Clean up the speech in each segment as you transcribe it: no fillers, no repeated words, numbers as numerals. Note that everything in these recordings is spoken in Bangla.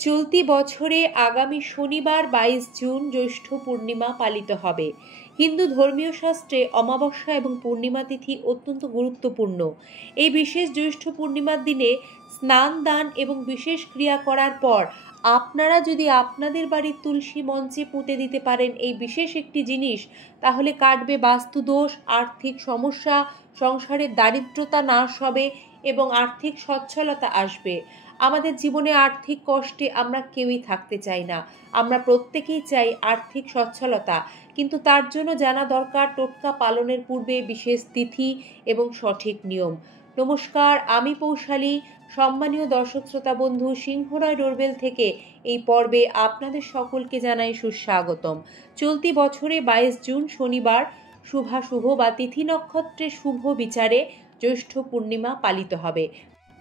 চলতি বছরে আগামী শনিবার 22 জুন জ্যৈষ্ঠ পূর্ণিমা পালিত হবে। হিন্দু ধর্মীয় শাস্ত্রে অমাবস্যা এবং পূর্ণিমা তিথি অত্যন্ত গুরুত্বপূর্ণ। এই বিশেষ জ্যৈষ্ঠ পূর্ণিমার দিনে স্নান দান এবং বিশেষ ক্রিয়া করার পর আপনারা যদি আপনাদের বাড়ির তুলসী মঞ্চে পুঁতে দিতে পারেন এই বিশেষ একটি জিনিস, তাহলে কাটবে বাস্তুদোষ, আর্থিক সমস্যা, সংসারের দারিদ্রতা নাশ হবে এবং আর্থিক সচ্ছলতা আসবে। আমাদের জীবনে আর্থিক কষ্টে আমরা কেউই থাকতে চাই না। আমরা প্রত্যেকেই চাই আর্থিক সচ্ছলতা, কিন্তু তার জন্য জানা দরকার টোটকা পালনের পূর্বে বিশেষ তিথি এবং সঠিক নিয়ম। নমস্কার, আমি পৌশালী। সম্মানীয় দর্শক শ্রোতা বন্ধু, সিংহরায় ডোরবেল থেকে এই পর্বে আপনাদের সকলকে জানাই সুস্বাগতম। চলতি বছরে 22 জুন শনিবার শুভাশুভ বা তিথি নক্ষত্রের শুভ বিচারে জ্যৈষ্ঠ পূর্ণিমা পালিত হবে।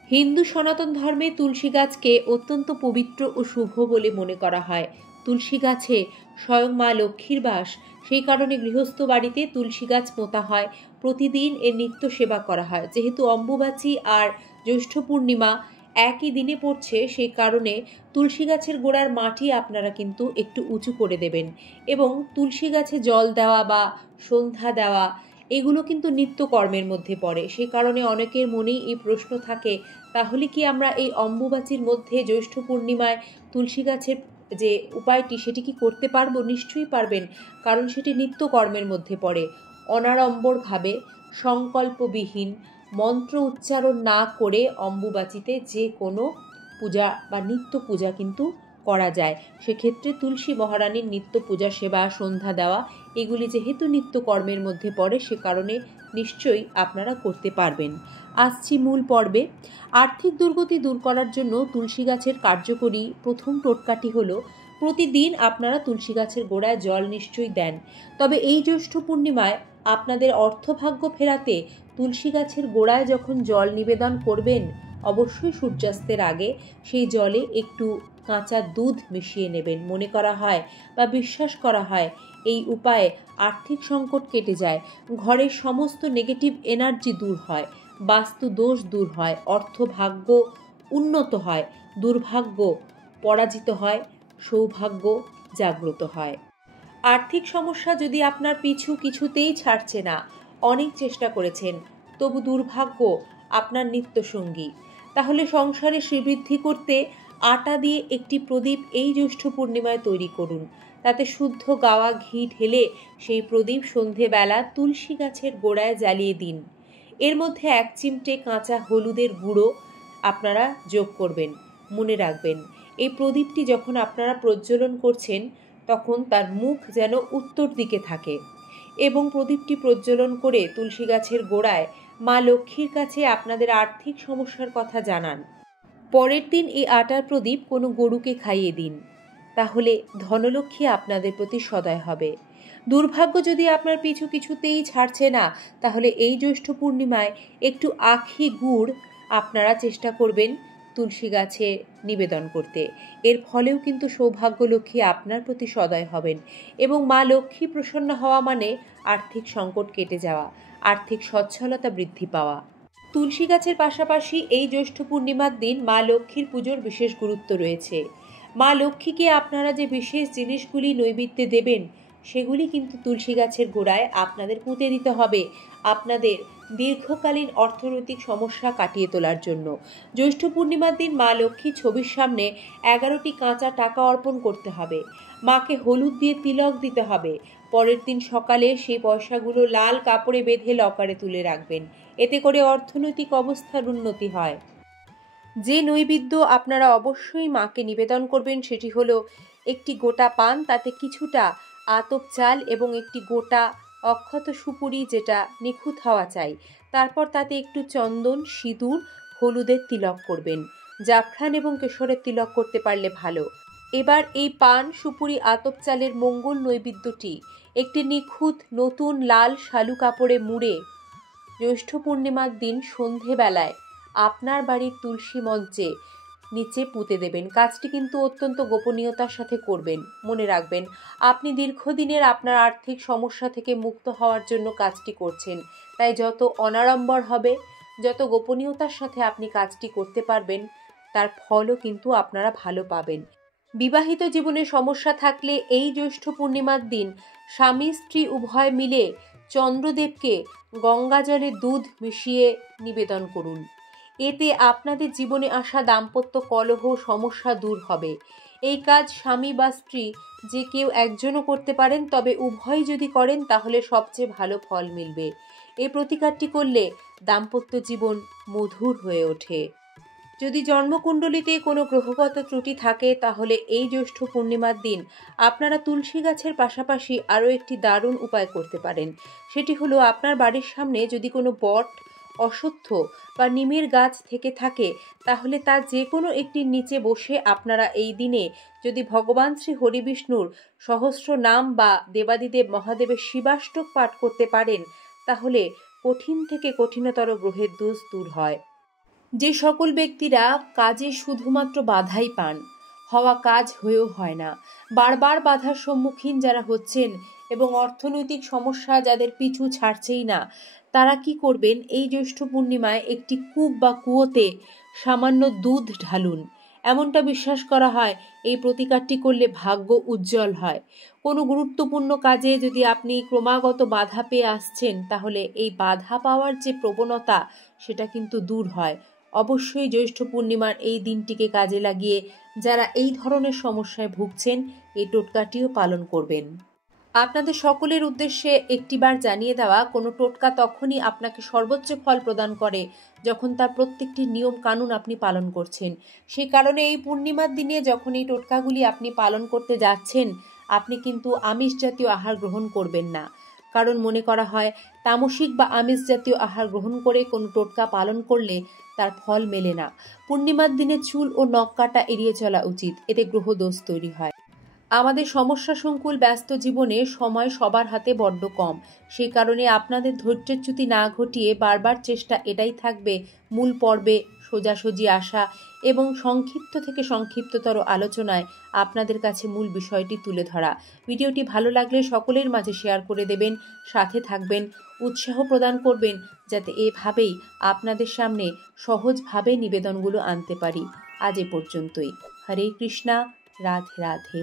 হিন্দু সনাতন ধর্মে তুলসী গাছকে অত্যন্ত পবিত্র ও শুভ বলে মনে করা হয়। তুলসী গাছে স্বয়ং মা লক্ষ্মীর বাস, সেই কারণে গৃহস্থ বাড়িতে তুলসী গাছ পোঁতা হয়। প্রতিদিন এর নিত্য সেবা করা হয়। যেহেতু অম্বুবাচী আর জ্যৈষ্ঠ পূর্ণিমা একই দিনে পড়ছে, সেই কারণে তুলসী গাছের গোড়ার মাটি আপনারা কিন্তু একটু উঁচু করে দেবেন এবং তুলসী গাছে জল দেওয়া বা সন্ধ্যা দেওয়া এগুলো কিন্তু নিত্য কর্মের মধ্যে পড়ে। সেই কারণে অনেকের মনেই এই প্রশ্ন থাকে, তাহলে কি আমরা এই অম্বুবাচীর মধ্যে জ্যৈষ্ঠ পূর্ণিমায় তুলসী গাছের যে উপায়টি সেটি কি করতে পারবো? নিশ্চয়ই পারবেন, কারণ সেটি নিত্য কর্মের মধ্যে পড়ে। অনাড়ম্বরভাবে সংকল্পবিহীন মন্ত্র উচ্চারণ না করে অম্বুবাচীতে যে কোনো পূজা বা নিত্য পূজা কিন্তু করা যায়। সেক্ষেত্রে তুলসী মহারানীর নিত্য পূজা, সেবা, সন্ধ্যা দেওয়া এগুলি যেহেতু নিত্য কর্মের মধ্যে পড়ে, সে কারণে নিশ্চয়ই আপনারা করতে পারবেন। আসছি মূল পর্বে। আর্থিক দুর্গতি দূর করার জন্য তুলসী গাছের কার্যকরী প্রথম টোটকাটি হলো, প্রতিদিন আপনারা তুলসী গাছের গোড়ায় জল নিশ্চয়ই দেন। তবে এই জ্যৈষ্ঠ পূর্ণিমায় আপনাদের অর্থভাগ্য ফেরাতে তুলসী গাছের গোড়ায় যখন জল নিবেদন করবেন, অবশ্যই সূর্যাস্তের আগে সেই জলে একটু কাঁচা দুধ মিশিয়ে নেবেন। মনে করা হয় বা বিশ্বাস করা হয় এই উপায়ে আর্থিক সংকট কেটে যায়, ঘরের সমস্ত নেগেটিভ এনার্জি দূর হয়, বাস্তু দোষ দূর হয়, অর্থভাগ্য উন্নত হয়, দুর্ভাগ্য পরাজিত হয়, সৌভাগ্য জাগ্রত হয়। আর্থিক সমস্যা যদি আপনার পিছু কিছুতেই ছাড়ছে না, অনেক চেষ্টা করেছেন, তবু দুর্ভাগ্য আপনার নিত্যসঙ্গী, তাহলে সংসারে শ্রীবৃদ্ধি করতে আটা দিয়ে একটি প্রদীপ এই জ্যৈষ্ঠ পূর্ণিমায় তৈরি করুন। তাতে শুদ্ধ গাওয়া ঘি ঢেলে সেই প্রদীপ সন্ধেবেলা তুলসী গাছের গোড়ায় জ্বালিয়ে দিন। এর মধ্যে 1 চিমটে কাঁচা হলুদের গুঁড়ো আপনারা যোগ করবেন। মনে রাখবেন, এই প্রদীপটি যখন আপনারা প্রজ্বলন করছেন তখন তার মুখ যেন উত্তর দিকে থাকে এবং প্রদীপটি প্রজ্বলন করে তুলসী গাছের গোড়ায় মা লক্ষ্মীর কাছে আপনাদের আর্থিক সমস্যার কথা জানান। পরের দিন এই আটার প্রদীপ কোনো গরুকে খাইয়ে দিন, তাহলে ধনলক্ষ্মী আপনাদের প্রতি সদয় হবে। দুর্ভাগ্য যদি আপনার পিছু কিছুতেই ছাড়ছে না, তাহলে এই জ্যৈষ্ঠ পূর্ণিমায় একটু আখি গুড় আপনারা চেষ্টা করবেন তুলসী গাছে নিবেদন করতে। এর ফলেও কিন্তু সৌভাগ্য লক্ষ্মী আপনার প্রতি সদয় হবেন এবং মা লক্ষ্মী প্রসন্ন হওয়া মানে আর্থিক সংকট কেটে যাওয়া, আর্থিক সচ্ছলতা বৃদ্ধি পাওয়া। তুলসী গাছের পাশাপাশি এই জ্যৈষ্ঠ পূর্ণিমার দিন মা লক্ষ্মীর পুজোর বিশেষ গুরুত্ব রয়েছে। মা লক্ষ্মীকে আপনারা যে বিশেষ জিনিসগুলি নৈবেদ্যে দেবেন, সেগুলি কিন্তু তুলসী গাছের গোড়ায় আপনাদের পুঁতে দিতে হবে আপনাদের দীর্ঘকালীন অর্থনৈতিক সমস্যা কাটিয়ে তোলার জন্য। জ্যৈষ্ঠ পূর্ণিমার দিন মা লক্ষ্মীর ছবির সামনে 11টি কাঁচা টাকা অর্পণ করতে হবে। মাকে হলুদ দিয়ে তিলক দিতে হবে। পরের দিন সকালে সেই পয়সাগুলো লাল কাপড়ে বেঁধে লকারে তুলে রাখবেন। এতে করে অর্থনৈতিক অবস্থার উন্নতি হয়। যে নৈবেদ্য আপনারা অবশ্যই মাকে নিবেদন করবেন সেটি হলো একটি গোটা পান, তাতে কিছুটা আতপ চাল এবং একটি গোটা অক্ষত সুপুরি, যেটা নিখুঁত হওয়া চাই। তারপর তাতে একটু চন্দন, সিঁদুর, হলুদের তিলক করবেন। জাফরান এবং কেশরের তিলক করতে পারলে ভালো। এবার এই পান, সুপুরি, আতপ চালের মঙ্গল নৈবেদ্যটি একটি নিখুঁত নতুন লাল শালু কাপড়ে মুড়ে জ্যৈষ্ঠ পূর্ণিমার দিন সন্ধেবেলায় আপনার বাড়ির তুলসী মঞ্চে নিচে পুঁতে দেবেন। কাজটি কিন্তু অত্যন্ত গোপনীয়তার সাথে করবেন। মনে রাখবেন, আপনি দীর্ঘদিনের আপনার আর্থিক সমস্যা থেকে মুক্ত হওয়ার জন্য কাজটি করছেন, তাই যত অনাড়ম্বর হবে, যত গোপনীয়তার সাথে আপনি কাজটি করতে পারবেন, তার ফলও কিন্তু আপনারা ভালো পাবেন। বিবাহিত জীবনে সমস্যা থাকলে এই জ্যৈষ্ঠ পূর্ণিমার দিন স্বামী স্ত্রী উভয় মিলে চন্দ্রদেবকে গঙ্গা জলে দুধ মিশিয়ে নিবেদন করুন। এতে আপনাদের জীবনে আসা দাম্পত্য কলহ সমস্যা দূর হবে। এই কাজ স্বামী বা স্ত্রী যে কেউ একজনও করতে পারেন, তবে উভয়ই যদি করেন তাহলে সবচেয়ে ভালো ফল মিলবে। এই প্রতিকারটি করলে দাম্পত্য জীবন মধুর হয়ে ওঠে। যদি জন্মকুণ্ডলিতে কোনো গ্রহগত ত্রুটি থাকে তাহলে এই জ্যৈষ্ঠ পূর্ণিমার দিন আপনারা তুলসী গাছের পাশাপাশি আরও একটি দারুণ উপায় করতে পারেন। সেটি হলো, আপনার বাড়ির সামনে যদি কোনো বট, অশ্বত্থ বা নিমের গাছ থেকে থাকে তাহলে তার যে কোনো একটির নিচে বসে আপনারা এই দিনে যদি ভগবান শ্রী হরিবিষ্ণুর সহস্র নাম বা দেবাদিদেব মহাদেবের শিবাষ্টক পাঠ করতে পারেন তাহলে কঠিন থেকে কঠিনতর গ্রহের দোষ দূর হয়। যে সকল ব্যক্তিরা কাজে শুধুমাত্র বাধাই পান, হওয়া কাজ হয়েও হয় না, বারবার বাধার সম্মুখীন যারা হচ্ছেন এবং অর্থনৈতিক সমস্যা যাদের পিছু ছাড়ছেই না, তারা কি করবেন, এই জ্যৈষ্ঠ পূর্ণিমায় একটি কূপ বা কুয়োতে সামান্য দুধ ঢালুন। এমনটা বিশ্বাস করা হয় এই প্রতিকারটি করলে ভাগ্য উজ্জ্বল হয়। কোনো গুরুত্বপূর্ণ কাজে যদি আপনি ক্রমাগত বাধা পেয়ে আসছেন তাহলে এই বাধা পাওয়ার যে প্রবণতা সেটা কিন্তু দূর হয়। অবশ্যই জ্যৈষ্ঠ পূর্ণিমার এই দিনটিকে কাজে লাগিয়ে যারা এই ধরনের সমস্যায় ভুগছেন এই টোটকাটিও পালন করবেন। আপনাদের সকলের উদ্দেশ্যে একটিবার জানিয়ে দেওয়া, কোনো টোটকা তখনই আপনাকে সর্বোচ্চ ফল প্রদান করে যখন তার প্রত্যেকটি নিয়ম কানুন আপনি পালন করছেন। সেই কারণে এই পূর্ণিমার দিনে যখন এই টোটকাগুলি আপনি পালন করতে যাচ্ছেন, আপনি কিন্তু আমিষ জাতীয় আহার গ্রহণ করবেন না। কারণ মনে করা হয় তামসিক বা আমিষ জাতীয় আহার গ্রহণ করে কোনো টোটকা পালন করলে তার ফল মেলে না। পূর্ণিমার দিনে চুল ও নখ কাটা এড়িয়ে চলা উচিত, এতে গ্রহদোষ তৈরি হয়। আমাদের সমস্যা সংকুল ব্যস্ত জীবনে সময় সবার হাতে বড্ড কম। সেই কারণে আপনাদের ধৈর্যচ্যুতি না ঘটিয়ে বারবার চেষ্টা এটাই থাকবে মূল পর্বে সোজাসুজি আসা এবং সংক্ষিপ্ত থেকে সংক্ষিপ্ততর আলোচনায় আপনাদের কাছে মূল বিষয়টি তুলে ধরা। ভিডিওটি ভালো লাগলে সকলের মাঝে শেয়ার করে দেবেন, সাথে থাকবেন, উৎসাহ প্রদান করবেন যাতে এভাবেই আপনাদের সামনে সহজভাবে নিবেদনগুলো আনতে পারি। আজ এ পর্যন্তই। হরে কৃষ্ণা, রাধে রাধে।